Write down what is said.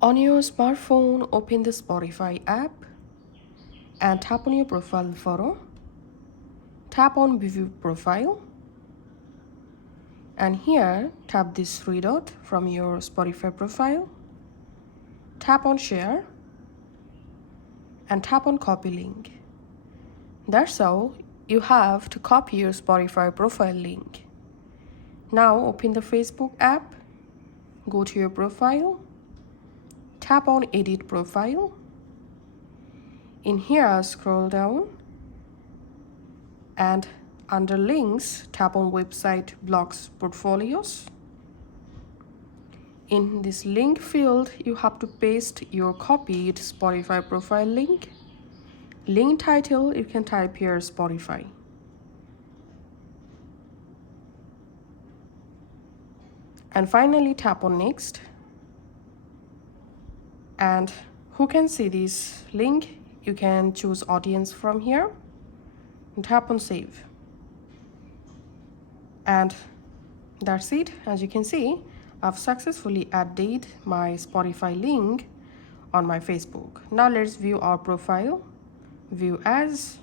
On your smartphone, open the Spotify app and tap on your profile photo. Tap on View Profile. And here, tap this three dot from your Spotify profile. Tap on Share. And tap on Copy Link. That's how you have to copy your Spotify profile link. Now open the Facebook app. Go to your profile. Tap on Edit Profile. In here, scroll down and under Links, tap on Website, Blogs, Portfolios. In this link field, you have to paste your copied Spotify profile link. Link title, you can type here Spotify. And finally, tap on Next. And who can see this link? You can choose audience from here and tap on Save. And that's it. As you can see, I've successfully added my Spotify link on my Facebook. Now let's view our profile. View as,